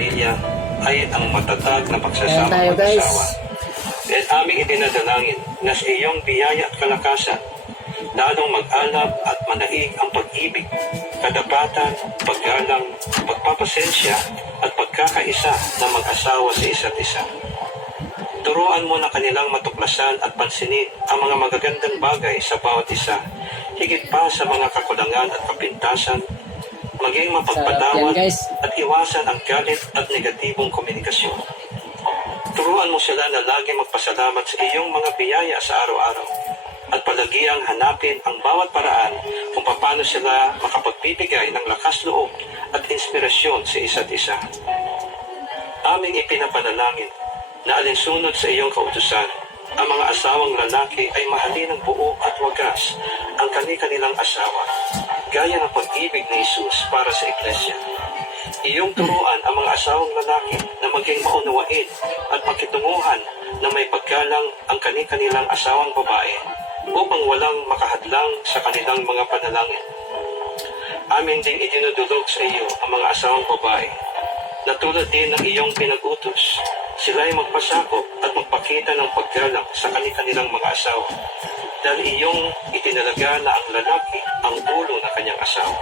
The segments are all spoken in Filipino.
pamilya ay ang matatag na pagsasama Ayan tayo, guys. mag-asawa. At aming idinadalangin na sa iyong biyaya at kalakasan, lalong mag-alab at manaig ang pag-ibig, kadapatan, paggalang, pagpapasensya at pagkakaisa ng mag-asawa sa isa't isa. Turuan mo na kanilang matuklasan at pansinin ang mga magagandang bagay sa bawat isa, higit pa sa mga kakulangan at kapintasan, maging mapagpatawad Yan, guys. at iwasan ang galit at negatibong komunikasyon. Turuan mo sila na lagi magpasalamat sa iyong mga biyaya sa araw-araw at palagiang hanapin ang bawat paraan kung paano sila makapagbibigay ng lakas loob at inspirasyon sa isa't isa. Aming ipinapanalangin na alinsunod sa iyong kautusan, ang mga asawang lalaki ay mahalin ng buo at wagas ang kanilang asawa, gaya ng pag-ibig ni Jesus para sa Iglesia. Iyong turuan ang mga asawang lalaki na maging maunawain at makitunguhan na may paggalang ang kanilang asawang babae upang walang makahadlang sa kanilang mga panalangin. Amin ding idinudulog sa iyo ang mga asawang babae na tulad din ng iyong pinag-utos, sila ay magpasakop at magpakita ng paggalang sa kanilang mga asawa dahil iyong itinalaga na ang lalaki ang ulo ng kanyang asawa.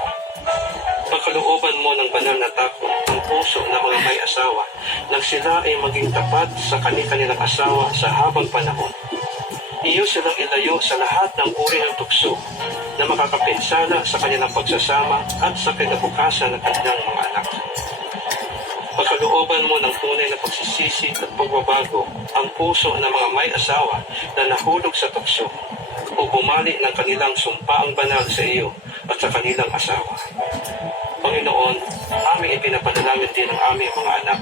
Pagkalooban mo ng banal na takot ang puso ng mga may asawa nang sila ay maging tapat sa kanilang asawa sa habang panahon. Iyo silang ilayo sa lahat ng uri ng tukso na makakapinsala sa kanilang pagsasama at sa kinabukasan ng kanilang mga anak. Pagkalooban mo ng tunay na pagsisisi at pagbabago ang puso ng mga may asawa na nahulog sa tukso o bumali ng kanilang sumpaang banal sa iyo at sa kanilang asawa. Panginoon, aming ipinapanalangin din ang aming mga anak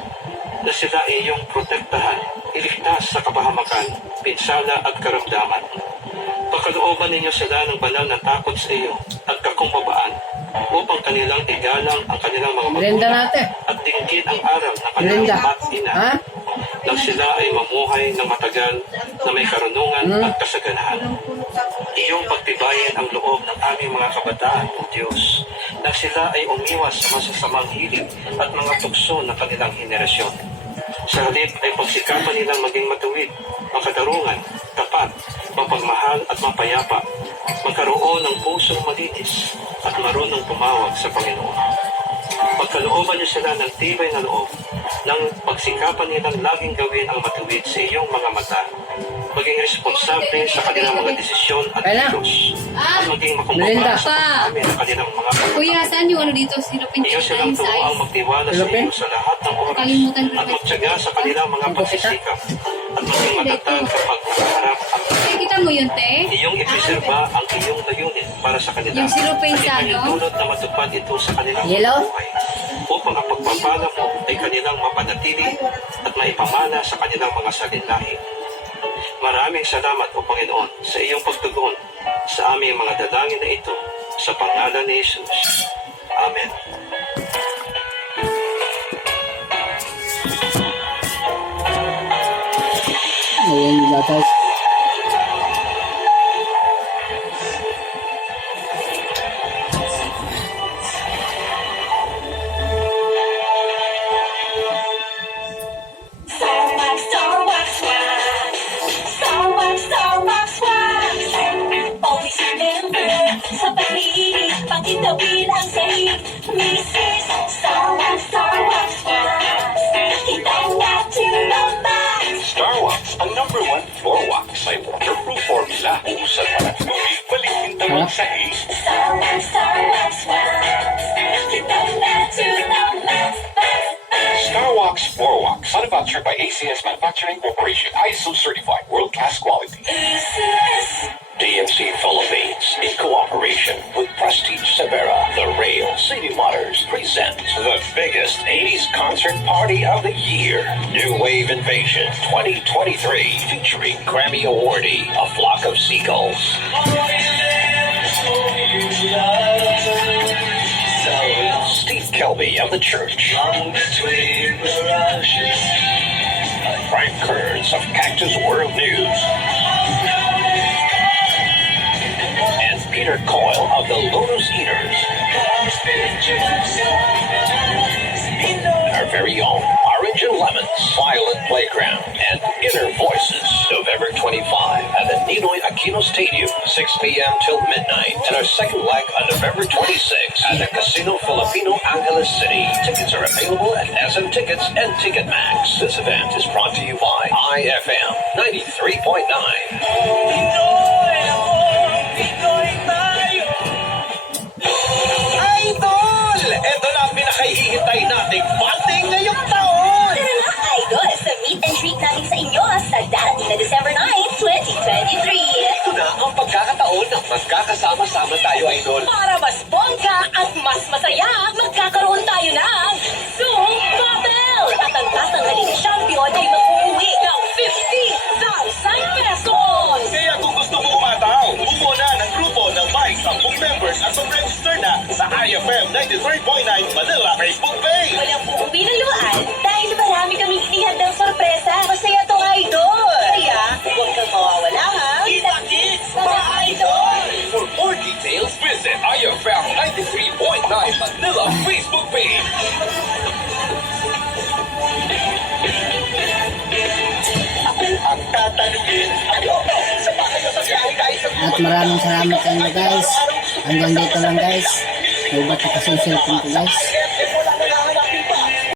na sila ay iyong protektahan, iligtas sa kapahamakan, pinsala at karamdaman. Pagkalooban ninyo sila ng banal na takot sa iyo at kakumbabaan upang kanilang igalang ang kanilang mga Brenda magulang natin. at dinggin ang aral ng kanilang Brenda. ama't ina Ha? nang sila ay mamuhay ng matagal na may karunungan at kasaganahan. Iyong pagtibayin ang loob ng aming mga kabataan, O Diyos, na sila ay umiwas sa masasamang hilig at mga tukso ng kanilang henerasyon. Sa halip ay pagsikapan nilang maging matuwid, makatarungan, tapat, mapagmahal at mapayapa, magkaroon ng pusong malinis at marunong tumawag sa Panginoon. Pagkalooban niyo sila ng tibay na loob, ng pagsikapan nilang laging gawin ang matuwid sa iyong mga mata, maging responsable sa kanilang mga desisyon at kilos, at maging makumbaba sa pag-amin ng kanilang mga Kuya, pagkakataon. saan yung ano dito? Sinupin Iyo silang turuang magtiwala sa iyo sa lahat ng oras Kalimutan ko at naman. magtyaga sa kanilang mga pagsisikap at maging matatag kapag humaharap ang Kita mo yun, te? iyong ipreserba ang iyong layunin para sa kanila Yung silupin at sa ano? ipahintulot na matupad ito sa kanilang Yellow? buhay upang ang pagpapala mo ay kanilang mapanatili at maipamana sa kanilang mga salinlahi. Maraming salamat, O Panginoon, sa iyong pagtugon sa aming mga dalangin na ito sa pangalan ni Jesus. Amen. Ayan nila, guys. Sa pag-ibig, pagkitawin ang sahig, Mrs. Star Wax, kita na to the max. Star Wax, ang #1 floor wax. May waterproof formula. Usad na at tubig, balikin tawag sahig. Star Wax, kita na to the max. Star Wax floor wax. Manufactured by ACS Manufacturing Corporation. ISO certified. World-class quality. ACS. DMC Philippines, in cooperation with Prestige Severa, The Rail City Motors presents the biggest 80s concert party of the year. New Wave Invasion 2023, featuring Grammy awardee, A Flock of Seagulls. Steve Kelby of The Church. Frank Kearns of Cactus World News. Peter Coyle of the Lotus Eaters. Our very own Orange and Lemons Violent Playground and Inner Voices, November 25 at the Ninoy Aquino Stadium, 6 p.m. till midnight, and our second leg on November 26 at the Casino Filipino, Angeles City. Tickets are available at SM Tickets and Ticketmax. This event is brought to you by IFM 93.9. Idol! Ito na ang pinakahihintay nating party ngayong taon! Tara na, Idol, sa meet and greet namin sa inyo sa darating na December 9, 2023. Ito na ang pagkakataon na magkakasama-sama tayo, Idol. Para mas bongga at mas masaya, magkakaroon tayo ng Zoom Battle! At ang tatanghalin champion ay mag-uwi ng 50,000 pesos! Kaya kung gusto mo umataw, bumuo na ng grupo ng may 10 members at mag-register na sa IFM 93.9 Manila Facebook page. Walang uuwi ng luhaan dahil marami kaming inihandang sorpresa. Masaya to, Idol! Kaya, huwag kang mawawala, ha? Kita-kits, Mga Idol! For more details, visit IFM 93.9 Manila Facebook page. Ang tatanungin, ano? Sa mga sasali tayo sa At maraming salamat sa inyo guys. Hanggang dito lang guys. Huwag na kasi yung cellphone ko guys.